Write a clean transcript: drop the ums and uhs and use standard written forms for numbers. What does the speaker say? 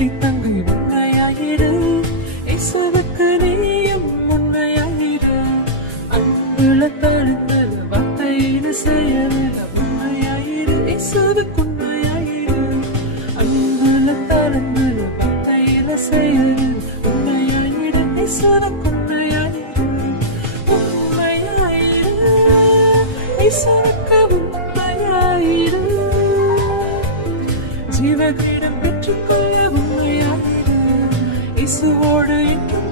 குட்டி தங்கை உண்மையாயிரு, இயேசுவுக்கு நீயும் உண்மையாயிரு. அன்புல தழுந்தல் வார்த்தையில செயலில் உண்மையாயிரு, இயேசுவுக்கு உண்மையாயிரு. அன்புல தழுந்தல் வார்த்தையில செயலில் உண்மையாயிரு, இயேசுவுக்கு உண்மையாயிரு. உண்மையாயிரு, இயேசுவுக்கு உண்மையாயிரு. ஜீவகிடம் பெற்றுக்கொள்ள உண்மையாயிரு, இயேசுவோடு என்றும்